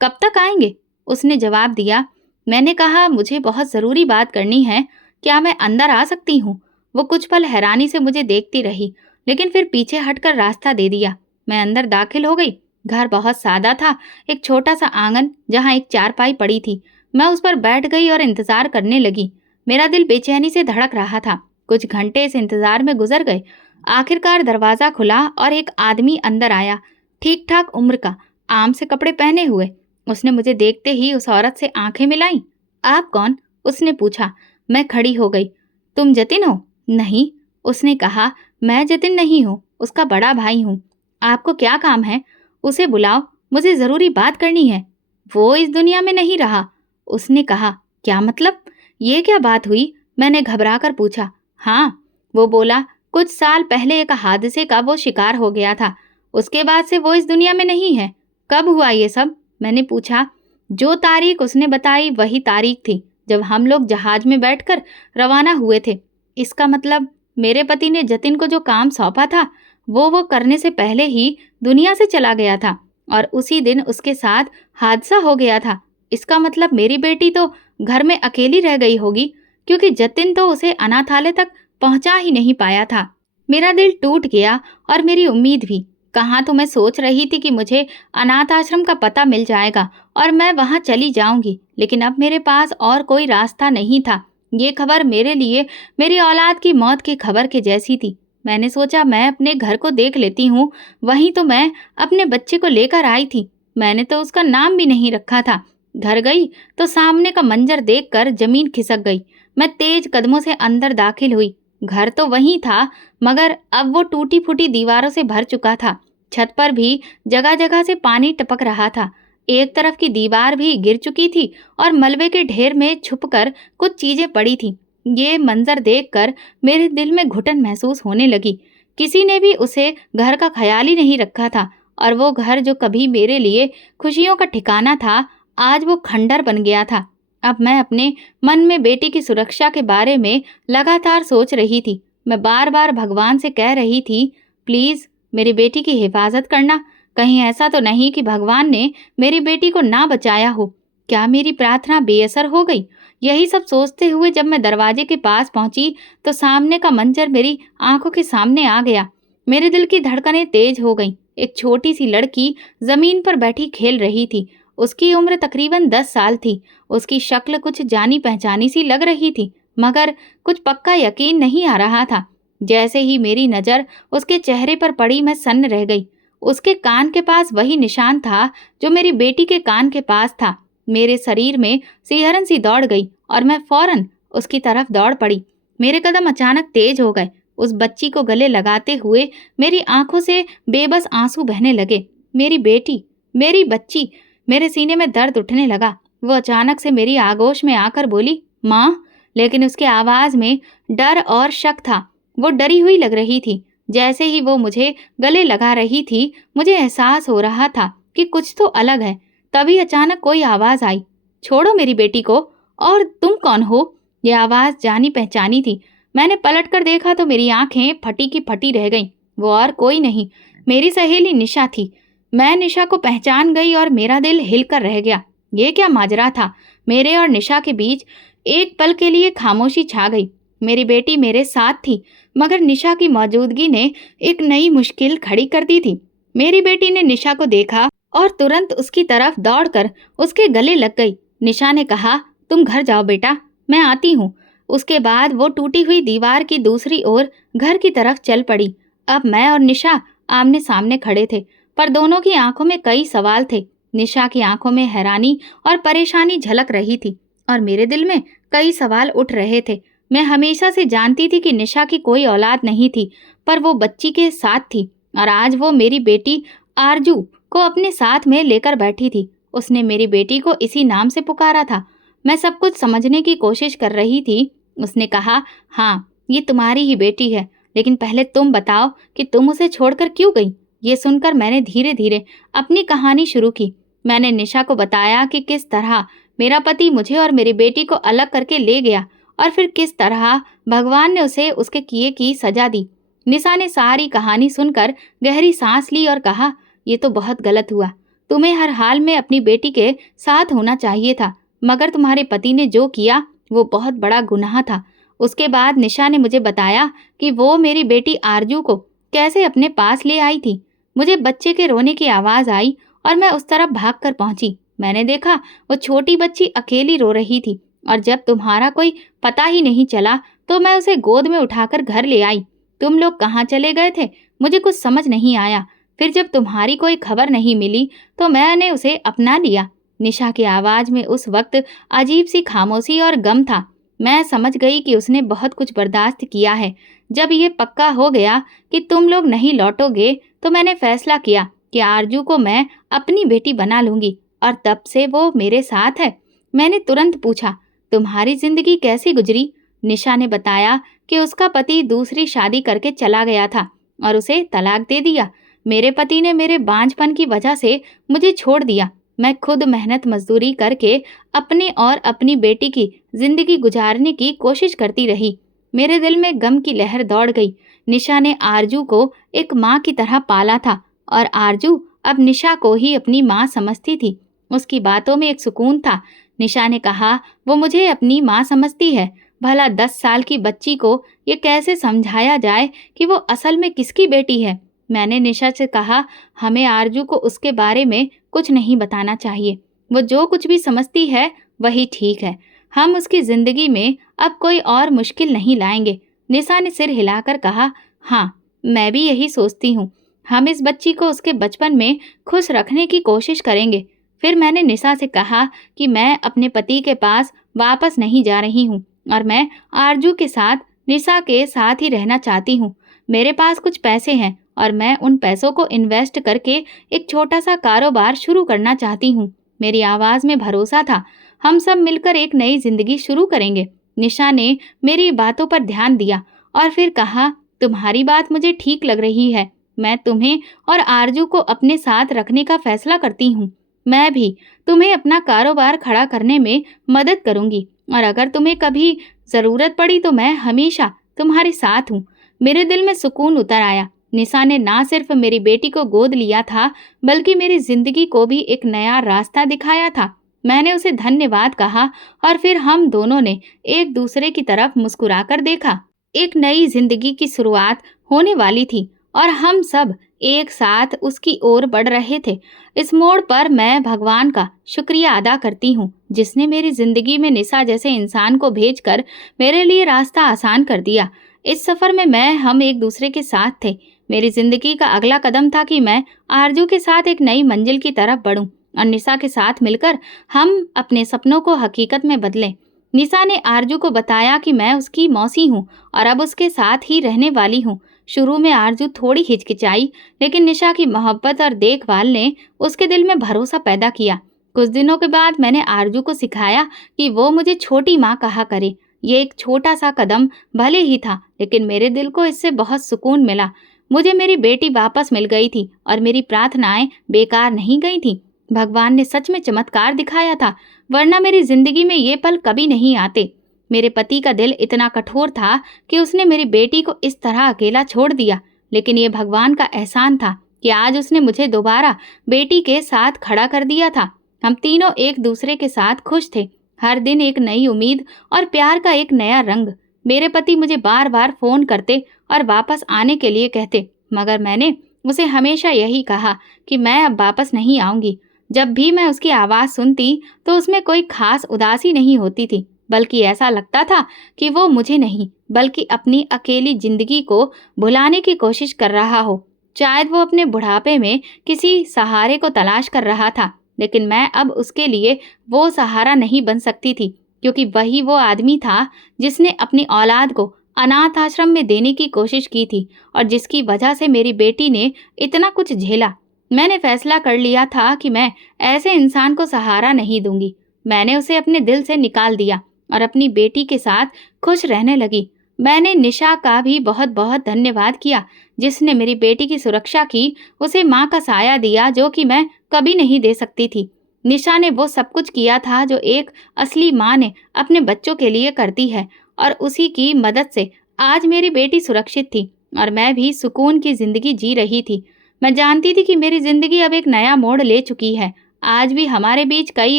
कब तक आएंगे? उसने जवाब दिया। मैंने कहा, मुझे बहुत ज़रूरी बात करनी है। क्या मैं अंदर आ सकती हूँ? वो कुछ पल हैरानी से मुझे देखती रही, लेकिन फिर पीछे हटकर रास्ता दे दिया। मैं अंदर दाखिल हो गई। घर बहुत सादा था। एक छोटा सा आंगन जहाँ एक चारपाई पड़ी थी। मैं उस पर बैठ गई और इंतजार करने लगी। मेरा दिल बेचैनी से धड़क रहा था। कुछ घंटे इस इंतजार में गुजर गए। आखिरकार दरवाजा खुला और एक आदमी अंदर आया, ठीक ठाक उम्र का, आम से कपड़े पहने हुए। उसने मुझे देखते ही उस औरत से आंखें मिलाई। आप कौन? उसने पूछा। मैं खड़ी हो गई। तुम जतिन हो? नहीं, उसने कहा। मैं जतिन नहीं हूँ, उसका बड़ा भाई हूँ। आपको क्या काम है? उसे बुलाओ, मुझे जरूरी बात करनी है। वो इस दुनिया में नहीं रहा, उसने कहा। क्या मतलब? ये क्या बात हुई? मैंने घबराकर पूछा। हाँ, वो बोला, कुछ साल पहले एक हादसे का वो शिकार हो गया था। उसके बाद से वो इस दुनिया में नहीं है। कब हुआ ये सब? मैंने पूछा। जो तारीख उसने बताई वही तारीख थी जब हम लोग जहाज में बैठकर रवाना हुए थे। इसका मतलब मेरे पति ने जतिन को जो काम सौंपा था वो करने से पहले ही दुनिया से चला गया था और उसी दिन उसके साथ हादसा हो गया था। इसका मतलब मेरी बेटी तो घर में अकेली रह गई होगी, क्योंकि जतिन तो उसे अनाथालय तक पहुंचा ही नहीं पाया था। मेरा दिल टूट गया और मेरी उम्मीद भी। कहाँ तो मैं सोच रही थी कि मुझे अनाथ आश्रम का पता मिल जाएगा और मैं वहां चली जाऊंगी, लेकिन अब मेरे पास और कोई रास्ता नहीं था। ये खबर मेरे लिए मेरी औलाद की मौत की खबर के जैसी थी। मैंने सोचा मैं अपने घर को देख लेती हूँ। वहीं तो मैं अपने बच्चे को लेकर आई थी। मैंने तो उसका नाम भी नहीं रखा था। घर गई तो सामने का मंजर देखकर जमीन खिसक गई। मैं तेज कदमों से अंदर दाखिल हुई। घर तो वहीं था, मगर अब वो टूटी फूटी दीवारों से भर चुका था। छत पर भी जगह जगह से पानी टपक रहा था। एक तरफ की दीवार भी गिर चुकी थी और मलबे के ढेर में छुपकर कुछ चीजें पड़ी थी। ये मंजर देखकर मेरे दिल में घुटन महसूस होने लगी। किसी ने भी उसे घर का ख्याल ही नहीं रखा था और वो घर जो कभी मेरे लिए खुशियों का ठिकाना था, आज वो खंडर बन गया था। अब मैं अपने मन में बेटी की सुरक्षा के बारे में लगातार सोच रही थी। मैं बार बार भगवान से कह रही थी, प्लीज मेरी बेटी की हिफाजत करना। कहीं ऐसा तो नहीं कि भगवान ने मेरी बेटी को ना बचाया हो। क्या मेरी प्रार्थना बेअसर हो गई? यही सब सोचते हुए जब मैं दरवाजे के पास पहुंची तो सामने का मंजर मेरी आंखों के सामने आ गया। मेरे दिल की धड़कनें तेज हो गईं। एक छोटी सी लड़की जमीन पर बैठी खेल रही थी। उसकी उम्र तकरीबन 10 साल थी। उसकी शक्ल कुछ जानी पहचानी सी लग रही थी, मगर कुछ पक्का यकीन नहीं आ रहा था। जैसे ही मेरी नजर उसके चेहरे पर पड़ी, मैं सन्न रह गई। उसके कान के पास वही निशान था जो मेरी बेटी के कान के पास था। मेरे शरीर में सिहरन सी दौड़ गई और मैं फौरन उसकी तरफ दौड़ पड़ी। मेरे कदम अचानक तेज हो गए। उस बच्ची को गले लगाते हुए मेरी आंखों से बेबस आंसू बहने लगे। मेरी बेटी, मेरी बच्ची। मेरे सीने में दर्द उठने लगा। वो अचानक से मेरी आगोश में आकर बोली, माँ। लेकिन उसके आवाज में डर और शक था। वो डरी हुई लग रही थी। जैसे ही वो मुझे गले लगा रही थी, मुझे एहसास हो रहा था कि कुछ तो अलग है। तभी अचानक कोई आवाज आई, छोड़ो मेरी बेटी को। और तुम कौन हो? यह आवाज जानी पहचानी थी। मैंने पलटकर देखा तो मेरी आंखें फटी की फटी रह गईं। वो और कोई नहीं, मेरी सहेली निशा थी। मैं निशा को पहचान गई और मेरा दिल हिलकर रह गया। ये क्या माजरा था? मेरे और निशा के बीच एक पल के लिए खामोशी छा गई। मेरी बेटी मेरे साथ थी, मगर निशा की मौजूदगी ने एक नई मुश्किल खड़ी कर दी थी। मेरी बेटी ने निशा को देखा और तुरंत उसकी तरफ दौड़कर उसके गले लग गई। निशा ने कहा, तुम घर जाओ बेटा, मैं आती हूँ। उसके बाद वो टूटी हुई दीवार की दूसरी ओर घर की तरफ चल पड़ी। अब मैं और निशा आमने सामने खड़े थे, पर दोनों की आंखों में कई सवाल थे। निशा की आंखों में हैरानी और परेशानी झलक रही थी और मेरे दिल में कई सवाल उठ रहे थे। मैं हमेशा से जानती थी कि निशा की कोई औलाद नहीं थी, पर वो बच्ची के साथ थी और आज वो मेरी बेटी आरजू को अपने साथ में लेकर बैठी थी। उसने मेरी बेटी को इसी नाम से पुकारा था। मैं सब कुछ समझने की कोशिश कर रही थी। उसने कहा, हाँ, ये तुम्हारी ही बेटी है, लेकिन पहले तुम बताओ कि तुम उसे छोड़कर क्यों गई। ये सुनकर मैंने धीरे धीरे अपनी कहानी शुरू की। मैंने निशा को बताया कि किस तरह मेरा पति मुझे और मेरी बेटी को अलग करके ले गया और फिर किस तरह भगवान ने उसे उसके किए की सजा दी। निशा ने सारी कहानी सुनकर गहरी सांस ली और कहा, ये तो बहुत गलत हुआ। तुम्हें हर हाल में अपनी बेटी के साथ होना चाहिए था, मगर तुम्हारे पति ने जो किया वो बहुत बड़ा गुनाह था। उसके बाद निशा ने मुझे बताया कि वो मेरी बेटी आरजू को कैसे अपने पास ले आई थी। मुझे बच्चे के रोने की आवाज़ आई और मैं उस तरफ भागकर पहुंची। मैंने देखा वो छोटी बच्ची अकेली रो रही थी और जब तुम्हारा कोई पता ही नहीं चला तो मैं उसे गोद में उठाकर घर ले आई। तुम लोग कहाँ चले गए थे, मुझे कुछ समझ नहीं आया। फिर जब तुम्हारी कोई खबर नहीं मिली तो मैंने उसे अपना लिया। निशा की आवाज़ में उस वक्त अजीब सी खामोशी और गम था। मैं समझ गई कि उसने बहुत कुछ बर्दाश्त किया है। जब ये पक्का हो गया कि तुम लोग नहीं लौटोगे तो मैंने फैसला किया कि आरजू को मैं अपनी बेटी बना लूंगी और तब से वो मेरे साथ है। मैंने तुरंत पूछा, तुम्हारी जिंदगी कैसी गुजरी? निशा ने बताया कि उसका पति दूसरी शादी करके चला गया था और उसे तलाक दे दिया। मेरे पति ने मेरे बांझपन की वजह से मुझे छोड़ दिया। मैं खुद मेहनत मजदूरी करके अपने और अपनी बेटी की जिंदगी गुजारने की कोशिश करती रही। मेरे दिल में गम की लहर दौड़ गई। निशा ने आरजू को एक माँ की तरह पाला था और आरजू अब निशा को ही अपनी माँ समझती थी। उसकी बातों में एक सुकून था। निशा ने कहा, वो मुझे अपनी माँ समझती है। भला 10 साल की बच्ची को ये कैसे समझाया जाए कि वो असल में किसकी बेटी है? मैंने निशा से कहा, हमें आरजू को उसके बारे में कुछ नहीं बताना चाहिए। वो जो कुछ भी समझती है वही ठीक है। हम उसकी जिंदगी में अब कोई और मुश्किल नहीं लाएंगे। निशा ने सिर हिलाकर कहा, हाँ, मैं भी यही सोचती हूँ। हम इस बच्ची को उसके बचपन में खुश रखने की कोशिश करेंगे। फिर मैंने निशा से कहा कि मैं अपने पति के पास वापस नहीं जा रही हूँ और मैं आरजू के साथ निशा के साथ ही रहना चाहती हूँ। मेरे पास कुछ पैसे हैं और मैं उन पैसों को इन्वेस्ट करके एक छोटा सा कारोबार शुरू करना चाहती हूँ। मेरी आवाज़ में भरोसा था। हम सब मिलकर एक नई जिंदगी शुरू करेंगे। निशा ने मेरी बातों पर ध्यान दिया और फिर कहा, तुम्हारी बात मुझे ठीक लग रही है। मैं तुम्हें और आरजू को अपने साथ रखने का फैसला करती हूँ। मैं भी तुम्हें अपना कारोबार खड़ा करने में मदद करूंगी और अगर तुम्हें कभी ज़रूरत पड़ी तो मैं हमेशा तुम्हारे साथ हूँ। मेरे दिल में सुकून उतर आया। निशा ने ना सिर्फ मेरी बेटी को गोद लिया था, बल्कि मेरी जिंदगी को भी एक नया रास्ता दिखाया था। मैंने उसे धन्यवाद कहा और फिर हम दोनों ने एक दूसरे की तरफ मुस्कुराकर देखा। एक नई जिंदगी की शुरुआत होने वाली थी और हम सब एक साथ उसकी ओर बढ़ रहे थे। इस मोड़ पर मैं भगवान का शुक्रिया अदा करती हूँ, जिसने मेरी जिंदगी में निशा जैसे इंसान को भेजकर मेरे लिए रास्ता आसान कर दिया। इस सफर में हम एक दूसरे के साथ थे। मेरी जिंदगी का अगला कदम था कि मैं आरजू के साथ एक नई मंजिल की तरफ बढ़ूं और निशा के साथ मिलकर हम अपने सपनों को हकीकत में बदलें। निशा ने आरजू को बताया कि मैं उसकी मौसी हूँ और अब उसके साथ ही रहने वाली हूँ। शुरू में आरजू थोड़ी हिचकिचाई, लेकिन निशा की मोहब्बत और देखभाल ने उसके दिल में भरोसा पैदा किया। कुछ दिनों के बाद मैंने आरजू को सिखाया कि वो मुझे छोटी माँ कहा करे। ये एक छोटा सा कदम भले ही था, लेकिन मेरे दिल को इससे बहुत सुकून मिला। मुझे मेरी बेटी वापस मिल गई थी और मेरी प्रार्थनाएं बेकार नहीं गई थी। भगवान ने सच में चमत्कार दिखाया था, वरना मेरी जिंदगी में ये पल कभी नहीं आते। मेरे पति का दिल इतना कठोर था कि उसने मेरी बेटी को इस तरह अकेला छोड़ दिया, लेकिन ये भगवान का एहसान था कि आज उसने मुझे दोबारा बेटी के साथ खड़ा कर दिया था। हम तीनों एक दूसरे के साथ खुश थे। हर दिन एक नई उम्मीद और प्यार का एक नया रंग। मेरे पति मुझे बार बार फोन करते और वापस आने के लिए कहते, मगर मैंने उसे हमेशा यही कहा कि मैं अब वापस नहीं आऊंगी। जब भी मैं उसकी आवाज़ सुनती तो उसमें कोई खास उदासी नहीं होती थी, बल्कि ऐसा लगता था कि वो मुझे नहीं बल्कि अपनी अकेली जिंदगी को भुलाने की कोशिश कर रहा हो। शायद वो अपने बुढ़ापे में किसी सहारे को तलाश कर रहा था, लेकिन मैं अब उसके लिए वो सहारा नहीं बन सकती थी, क्योंकि वही वो आदमी था जिसने अपनी औलाद को अनाथ आश्रम में देने की कोशिश की थी और जिसकी वजह से मेरी बेटी ने इतना कुछ झेला। मैंने फैसला कर लिया था कि मैं ऐसे इंसान को सहारा नहीं दूंगी। मैंने उसे अपने दिल से निकाल दिया और अपनी बेटी के साथ खुश रहने लगी। मैंने निशा का भी बहुत बहुत धन्यवाद किया, जिसने मेरी बेटी की सुरक्षा की, उसे माँ का साया दिया जो कि मैं कभी नहीं दे सकती थी। निशा ने वो सब कुछ किया था जो एक असली माँ ने अपने बच्चों के लिए करती है और उसी की मदद से आज मेरी बेटी सुरक्षित थी और मैं भी सुकून की जिंदगी जी रही थी। मैं जानती थी कि मेरी जिंदगी अब एक नया मोड़ ले चुकी है। आज भी हमारे बीच कई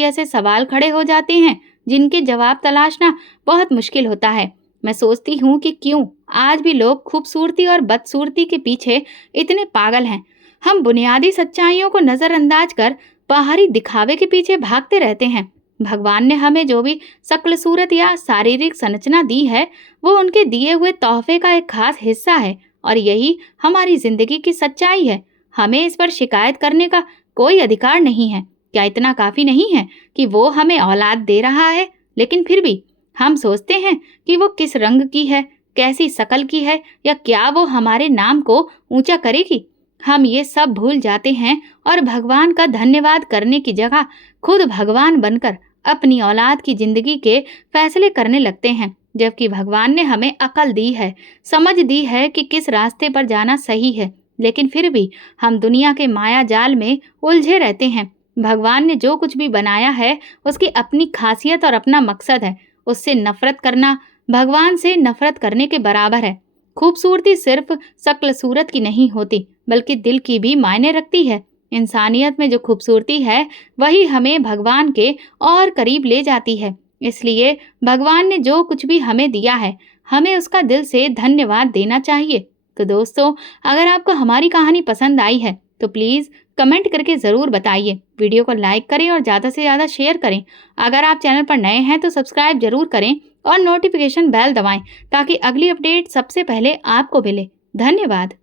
ऐसे सवाल खड़े हो जाते हैं जिनके जवाब तलाशना बहुत मुश्किल होता है। मैं सोचती हूँ कि क्यों आज भी लोग खूबसूरती और बदसूरती के पीछे इतने पागल हैं। हम बुनियादी सच्चाइयों को नज़रअंदाज कर बाहरी दिखावे के पीछे भागते रहते हैं। भगवान ने हमें जो भी शक्ल सूरत या शारीरिक संरचना दी है, वो उनके दिए हुए तोहफे का एक खास हिस्सा है और यही हमारी जिंदगी की सच्चाई है। हमें इस पर शिकायत करने का कोई अधिकार नहीं है। क्या इतना काफी नहीं है कि वो हमें औलाद दे रहा है, लेकिन फिर भी हम सोचते हैं कि वो किस रंग की है, कैसी शक्ल की है, या क्या वो हमारे नाम को ऊंचा करेगी। हम ये सब भूल जाते हैं और भगवान का धन्यवाद करने की जगह खुद भगवान बनकर अपनी औलाद की जिंदगी के फैसले करने लगते हैं। जबकि भगवान ने हमें अकल दी है, समझ दी है कि किस रास्ते पर जाना सही है, लेकिन फिर भी हम दुनिया के माया जाल में उलझे रहते हैं। भगवान ने जो कुछ भी बनाया है उसकी अपनी खासियत और अपना मकसद है। उससे नफरत करना भगवान से नफरत करने के बराबर है। खूबसूरती सिर्फ शक्ल सूरत की नहीं होती, बल्कि दिल की भी मायने रखती है। इंसानियत में जो खूबसूरती है वही हमें भगवान के और करीब ले जाती है। इसलिए भगवान ने जो कुछ भी हमें दिया है, हमें उसका दिल से धन्यवाद देना चाहिए। तो दोस्तों, अगर आपको हमारी कहानी पसंद आई है तो प्लीज़ कमेंट करके ज़रूर बताइए। वीडियो को लाइक करें और ज़्यादा से ज़्यादा शेयर करें। अगर आप चैनल पर नए हैं तो सब्सक्राइब जरूर करें और नोटिफिकेशन बेल दबाएं ताकि अगली अपडेट सबसे पहले आपको मिले। धन्यवाद।